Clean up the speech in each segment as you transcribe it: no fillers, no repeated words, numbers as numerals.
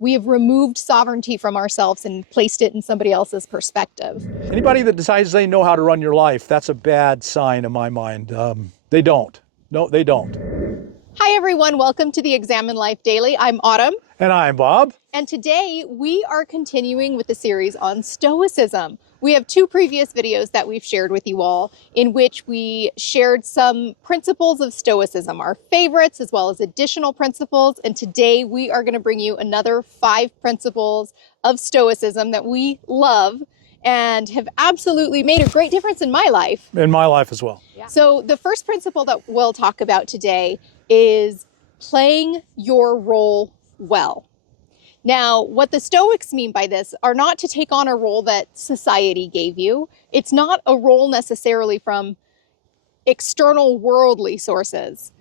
We have removed sovereignty from ourselves and placed it in somebody else's perspective. Anybody that decides they know how to run your life, that's a bad sign in my mind. They don't. No, they don't. Hi, everyone. Welcome to the Examine Life Daily. I'm Autumn. And I'm Bob. And today we are continuing with the series on Stoicism. We have two previous videos that we've shared with you all in which we shared some principles of Stoicism, our favorites, as well as additional principles. And today we are going to bring you another 5 principles of Stoicism that we love and have absolutely made a great difference in my life. In my life as well. Yeah. So the first principle that we'll talk about today is playing your role well. Now, what the Stoics mean by this are not to take on a role that society gave you. It's not a role necessarily from external worldly sources.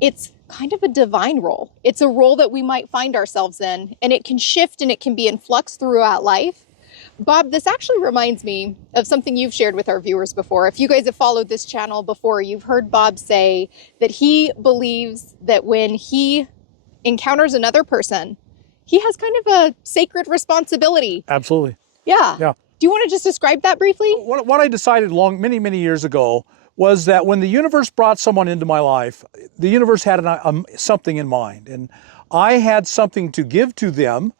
It's kind of a divine role. It's a role that we might find ourselves in, and it can shift and it can be in flux throughout life. Bob, this actually reminds me of something you've shared with our viewers before. If you guys have followed this channel before, you've heard Bob say that he believes that when he encounters another person, he has kind of a sacred responsibility. Absolutely. Yeah. Do you want to just describe that briefly? What I decided many years ago was that when the universe brought someone into my life, the universe had something in mind. And I had something to give to them,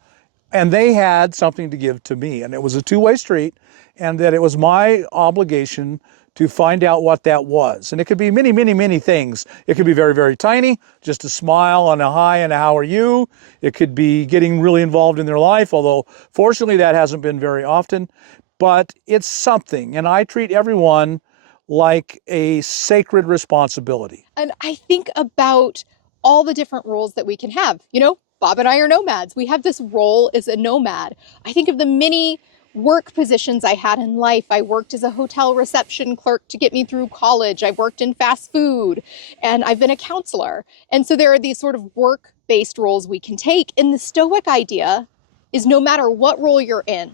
and they had something to give to me. And it was a two-way street, and that it was my obligation to find out what that was. And it could be many things. It could be very tiny, just a smile and a hi and a how are you. It could be getting really involved in their life, although fortunately that hasn't been very often. But it's something, and I treat everyone like a sacred responsibility. And I think about all the different roles that we can have. You know, Bob and I are nomads. We have this role as a nomad. I think of the many work positions I had in life. I worked as a hotel reception clerk to get me through college. I've worked in fast food, and I've been a counselor. And so there are these sort of work-based roles we can take. And the Stoic idea is no matter what role you're in,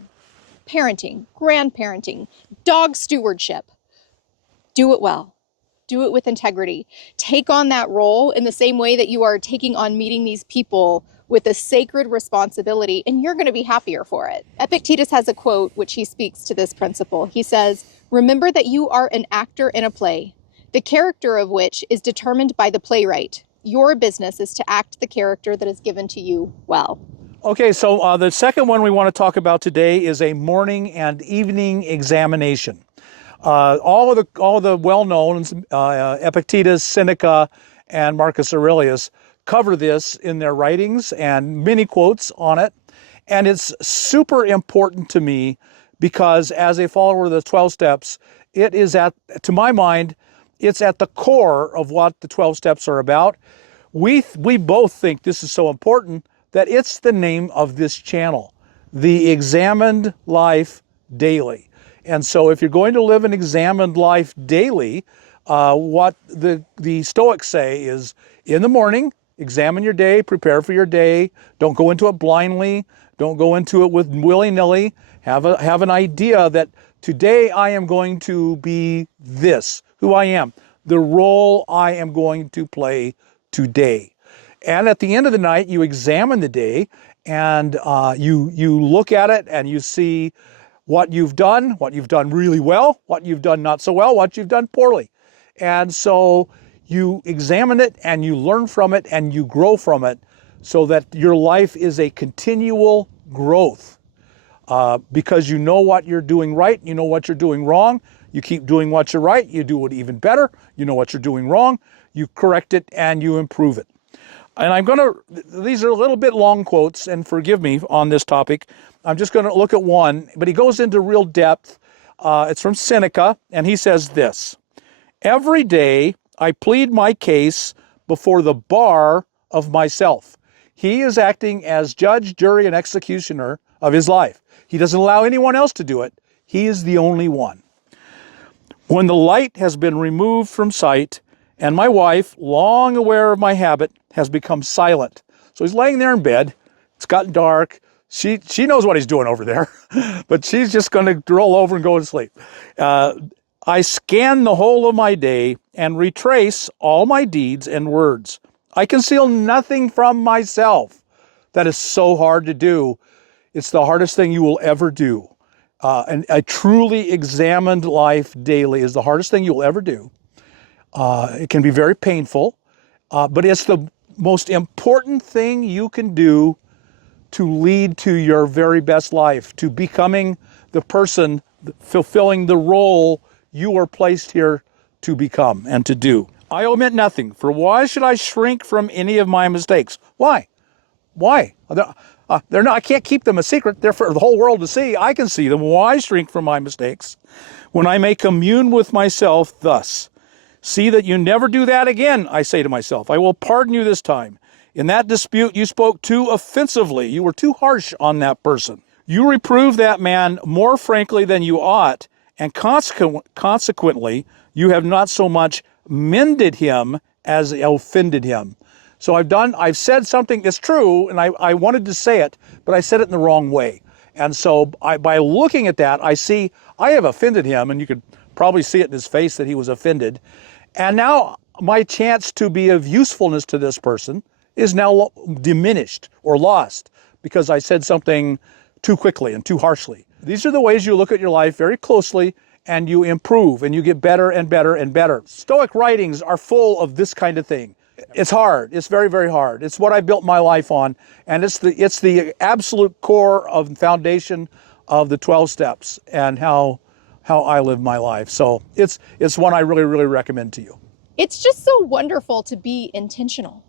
parenting, grandparenting, dog stewardship, do it well. Do it with integrity. Take on that role in the same way that you are taking on meeting these people with a sacred responsibility, and you're going to be happier for it. Epictetus has a quote which he speaks to this principle. He says, "Remember that you are an actor in a play, the character of which is determined by the playwright. Your business is to act the character that is given to you well." Okay, so the second one we want to talk about today is a morning and evening examination. All of the well-known Epictetus, Seneca, and Marcus Aurelius cover this in their writings and many quotes on it. And it's super important to me because as a follower of the 12 steps, it is to my mind, it's at the core of what the 12 steps are about. We both think this is so important that it's the name of this channel, the Examined Life Daily. And so if you're going to live an examined life daily, what the Stoics say is in the morning, examine your day, prepare for your day. Don't go into it blindly. Don't go into it with willy-nilly. Have an idea that today I am going to be this, who I am, the role I am going to play today. And at the end of the night, you examine the day and you look at it and you see what you've done really well, what you've done not so well, what you've done poorly. And so you examine it and you learn from it and you grow from it so that your life is a continual growth because you know what you're doing right, you know what you're doing wrong, you keep doing what you're right, you do it even better, you know what you're doing wrong, you correct it and you improve it. And these are a little bit long quotes, and forgive me on this topic. I'm just going to look at one, but he goes into real depth. It's from Seneca, and he says this: "Every day I plead my case before the bar of myself." He is acting as judge, jury, and executioner of his life. He doesn't allow anyone else to do it. He is the only one. "When the light has been removed from sight, and my wife, long aware of my habit, has become silent." So he's laying there in bed. It's gotten dark. She knows what he's doing over there, but she's just going to roll over and go to sleep. "I scan the whole of my day and retrace all my deeds and words. I conceal nothing from myself, That is so hard to do. It's the hardest thing you will ever do. And a truly examined life daily is the hardest thing you'll ever do. It can be very painful, but it's the most important thing you can do to lead to your very best life, to becoming the person fulfilling the role you are placed here to become and to do. I omit nothing, for why should I shrink from any of my mistakes? Why? Why? They're not. I can't keep them a secret. They're for the whole world to see. I can see them. Why shrink from my mistakes when I may commune with myself thus? See that you never do that again, I say to myself. I will pardon you this time. In that dispute, you spoke too offensively. You were too harsh on that person. You reproved that man more frankly than you ought, and consequently, you have not so much mended him as offended him. So I've said something that's true, and I wanted to say it, but I said it in the wrong way. And so by looking at that, I see I have offended him, and you could probably see it in his face that he was offended. And now my chance to be of usefulness to this person is now diminished or lost because I said something too quickly and too harshly. These are the ways you look at your life very closely, and you improve and you get better and better and better. Stoic writings are full of this kind of thing. It's hard. It's very, very hard. It's what I built my life on, and it's the absolute core of the foundation of the 12 steps and how I live my life. So it's one I really, really recommend to you. It's just so wonderful to be intentional.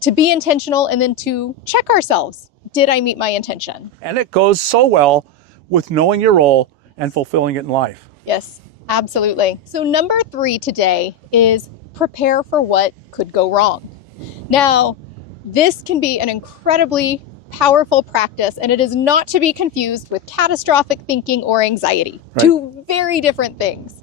To be intentional and then to check ourselves. Did I meet my intention? And it goes so well with knowing your role and fulfilling it in life. Yes, absolutely. So number 3 today is prepare for what could go wrong. Now, this can be an incredibly powerful practice, and it is not to be confused with catastrophic thinking or anxiety. Right. Two very different things.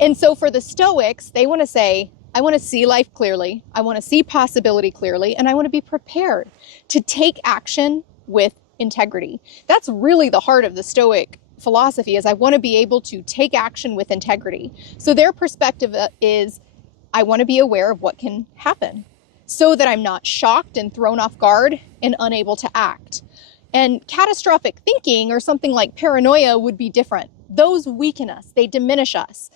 And so for the Stoics, they want to say, I want to see life clearly, I want to see possibility clearly, and I want to be prepared to take action with integrity. That's really the heart of the Stoic philosophy, is I want to be able to take action with integrity. So their perspective is, I want to be aware of what can happen so that I'm not shocked and thrown off guard and unable to act. And catastrophic thinking or something like paranoia would be different. Those weaken us, they diminish us.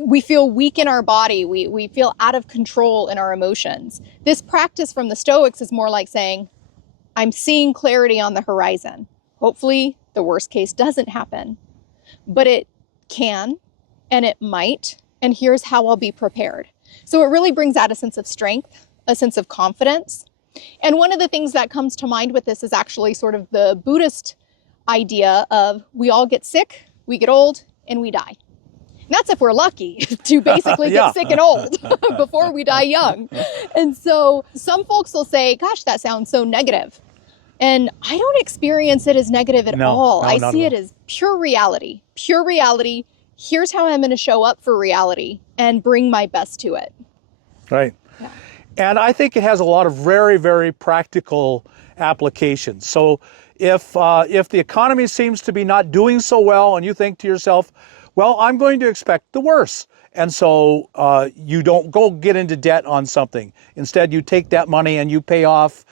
We feel weak in our body, we feel out of control in our emotions. This practice from the Stoics is more like saying, I'm seeing clarity on the horizon. Hopefully the worst case doesn't happen, but it can and it might, and here's how I'll be prepared. So it really brings out a sense of strength, a sense of confidence. And one of the things that comes to mind with this is actually sort of the Buddhist idea of we all get sick, we get old, and we die. And that's if we're lucky to basically get sick and old before we die young. And so some folks will say, gosh, that sounds so negative. And I don't experience it as negative at all. I see it as pure reality. Pure reality. Here's how I'm going to show up for reality and bring my best to it. Right. Yeah. And I think it has a lot of very, very practical applications. So if the economy seems to be not doing so well and you think to yourself, well, I'm going to expect the worst. And so you don't go get into debt on something. Instead, you take that money and you pay off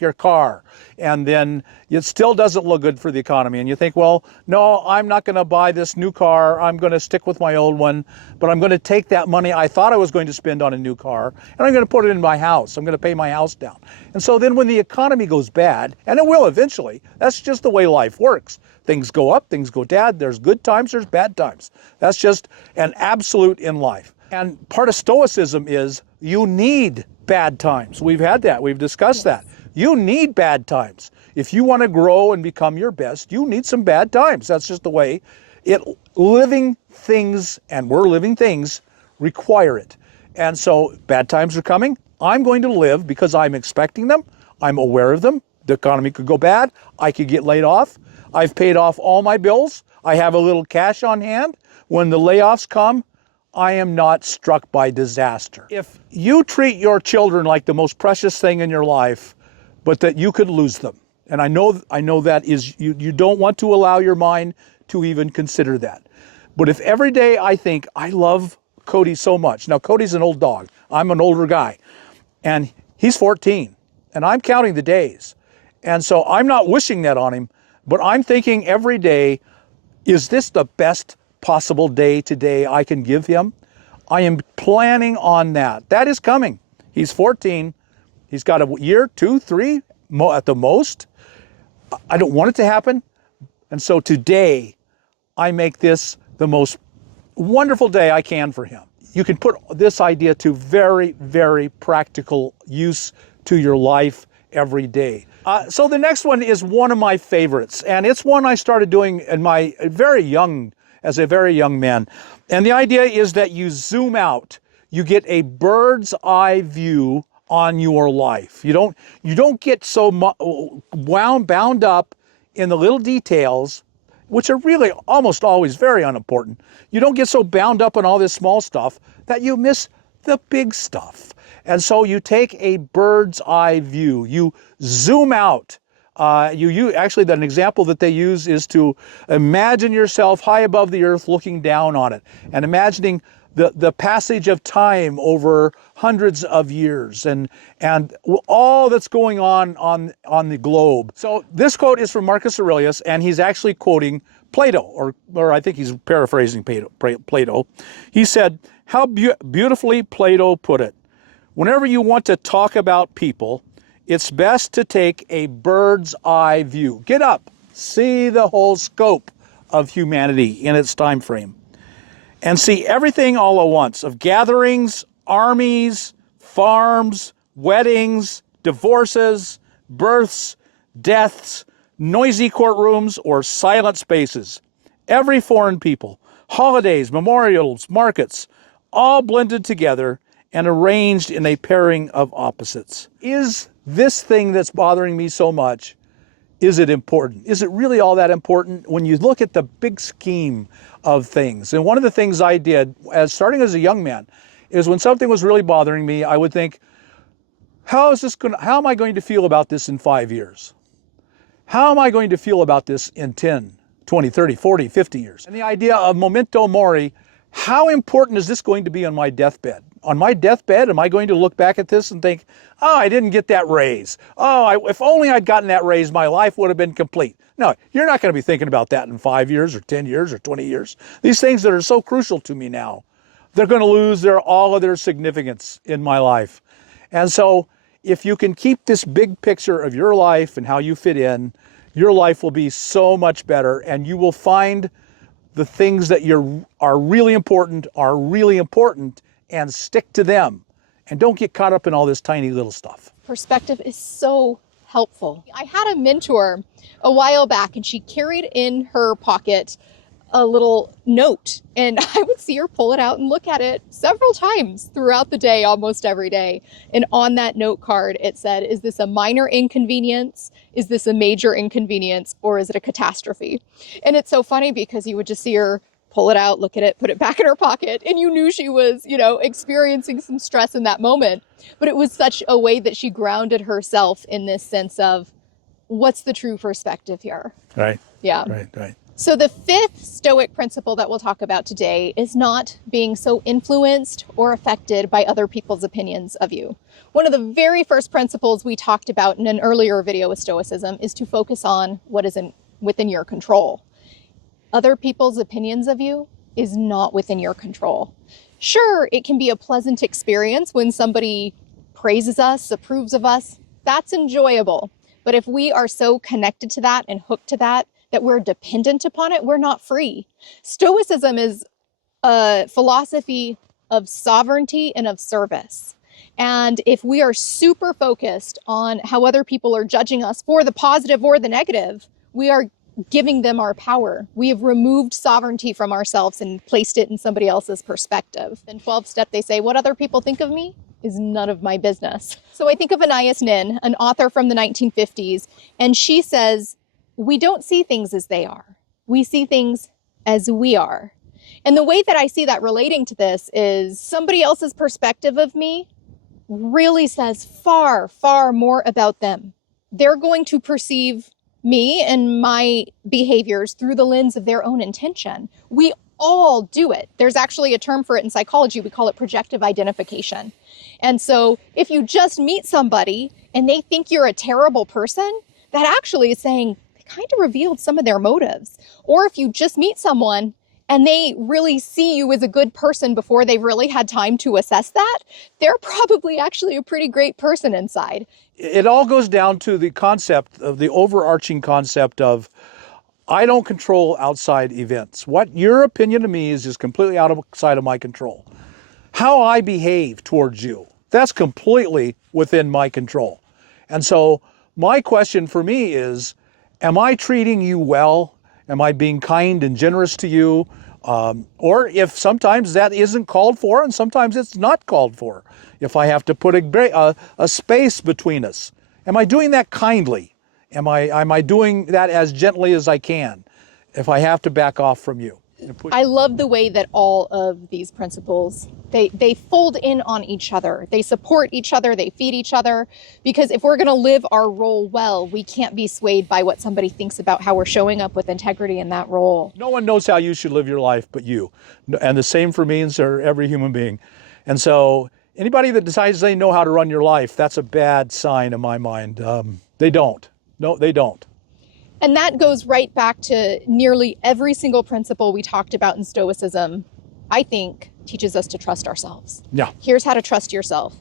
your car. And then it still doesn't look good for the economy. And you think, well, no, I'm not going to buy this new car. I'm going to stick with my old one. But I'm going to take that money I thought I was going to spend on a new car, and I'm going to put it in my house. I'm going to pay my house down. And so then when the economy goes bad, and it will eventually, that's just the way life works. Things go up, things go down. There's good times, there's bad times. That's just an absolute in life. And part of Stoicism is you need bad times. We've had that. We've discussed that. You need bad times. If you want to grow and become your best, you need some bad times. That's just the way living things, and we're living things, require it. And so bad times are coming. I'm going to live because I'm expecting them. I'm aware of them. The economy could go bad. I could get laid off. I've paid off all my bills. I have a little cash on hand. When the layoffs come, I am not struck by disaster. If you treat your children like the most precious thing in your life, but that you could lose them, and I know that is, you don't want to allow your mind to even consider that. But if every day I think, I love Cody so much. Now, Cody's an old dog. I'm an older guy. And he's 14. And I'm counting the days. And so I'm not wishing that on him, but I'm thinking every day, is this the best possible day today I can give him? I am planning on that. That is coming. He's 14. He's got a year, 2, 3 at the most. I don't want it to happen. And so today, I make this the most wonderful day I can for him. You can put this idea to very, very practical use to your life every day. So the next one is one of my favorites, and it's one I started doing in my as a very young man. And the idea is that you zoom out. You get a bird's eye view on your life. You don't get so bound up in the little details, which are really almost always very unimportant. You don't get so bound up in all this small stuff that you miss the big stuff. And so you take a bird's eye view. You zoom out. Actually, an example that they use is to imagine yourself high above the earth looking down on it and imagining the passage of time over hundreds of years and all that's going on the globe. So this quote is from Marcus Aurelius, and he's actually quoting Plato, or I think he's paraphrasing Plato. He said, how beautifully Plato put it. Whenever you want to talk about people, it's best to take a bird's eye view. Get up, see the whole scope of humanity in its time frame, and see everything all at once of gatherings, armies, farms, weddings, divorces, births, deaths, noisy courtrooms, or silent spaces. Every foreign people, holidays, memorials, markets, all blended together and arranged in a pairing of opposites. Is this thing that's bothering me so much, is it important? Is it really all that important when you look at the big scheme of things? And one of the things I did, starting as a young man, is when something was really bothering me, I would think, how am I going to feel about this in 5 years? How am I going to feel about this in 10, 20, 30, 40, 50 years? And the idea of memento mori, how important is this going to be on my deathbed? On my deathbed, am I going to look back at this and think, oh, I didn't get that raise. Oh, if only I'd gotten that raise, my life would have been complete. No, you're not going to be thinking about that in 5 years or 10 years or 20 years. These things that are so crucial to me now, they're going to lose all of their significance in my life. And so if you can keep this big picture of your life and how you fit in, your life will be so much better, and you will find the things that are really important and stick to them. And don't get caught up in all this tiny little stuff. Perspective is so helpful. I had a mentor a while back, and she carried in her pocket a little note, and I would see her pull it out and look at it several times throughout the day, almost every day. And on that note card, it said, is this a minor inconvenience? Is this a major inconvenience? Or is it a catastrophe? And it's so funny because you would just see her pull it out, look at it, put it back in her pocket, and you knew she was, experiencing some stress in that moment. But it was such a way that she grounded herself in this sense of, what's the true perspective here? Right. Yeah. Right. So the fifth Stoic principle that we'll talk about today is not being so influenced or affected by other people's opinions of you. One of the very first principles we talked about in an earlier video with Stoicism is to focus on what isn't within your control. Other people's opinions of you is not within your control. Sure, it can be a pleasant experience when somebody praises us, approves of us. That's enjoyable. But if we are so connected to that and hooked to that we're dependent upon it, we're not free. Stoicism is a philosophy of sovereignty and of service. And if we are super focused on how other people are judging us for the positive or the negative, we are giving them our power. We have removed sovereignty from ourselves and placed it in somebody else's perspective. In 12 step, they say, what other people think of me is none of my business. So I think of Anais Nin, an author from the 1950s, and she says, we don't see things as they are. We see things as we are. And the way that I see that relating to this is somebody else's perspective of me really says far, far more about them. They're going to perceive me and my behaviors through the lens of their own intention. We all do it. There's actually a term for it in psychology. We call it projective identification. And so if you just meet somebody and they think you're a terrible person, that actually is saying they kind of revealed some of their motives. Or if you just meet someone and they really see you as a good person before they've really had time to assess that, they're probably actually a pretty great person inside. It all goes down to the concept of the overarching concept of I don't control outside events. What your opinion of me is completely outside of my control. How I behave towards you, that's completely within my control. And so my question for me is, am I treating you well? Am I being kind and generous to you? Or if sometimes that isn't called for and sometimes it's not called for. If I have to put a space between us, am I doing that kindly? Am I doing that as gently as I can if I have to back off from you? I love the way that all of these principles, they fold in on each other. They support each other. They feed each other. Because if we're going to live our role well, we can't be swayed by what somebody thinks about how we're showing up with integrity in that role. No one knows how you should live your life but you. And the same for me and for every human being. And so anybody that decides they know how to run your life, that's a bad sign in my mind. They don't. No, they don't. And that goes right back to nearly every single principle we talked about in Stoicism, I think, teaches us to trust ourselves. Yeah. Here's how to trust yourself.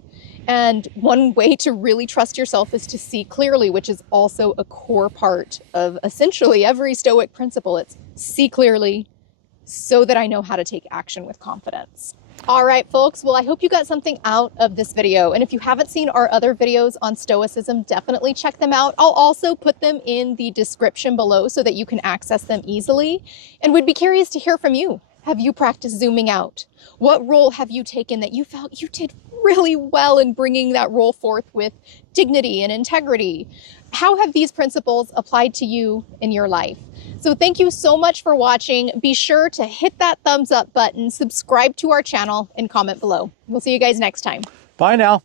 And one way to really trust yourself is to see clearly, which is also a core part of essentially every Stoic principle. It's see clearly so that I know how to take action with confidence. All right, folks. Well, I hope you got something out of this video. And if you haven't seen our other videos on Stoicism, definitely check them out. I'll also put them in the description below so that you can access them easily. And would be curious to hear from you. Have you practiced zooming out? What role have you taken that you felt you did really well in bringing that role forth with dignity and integrity? How have these principles applied to you in your life? So thank you so much for watching. Be sure to hit that thumbs up button, subscribe to our channel, and comment below. We'll see you guys next time. Bye now.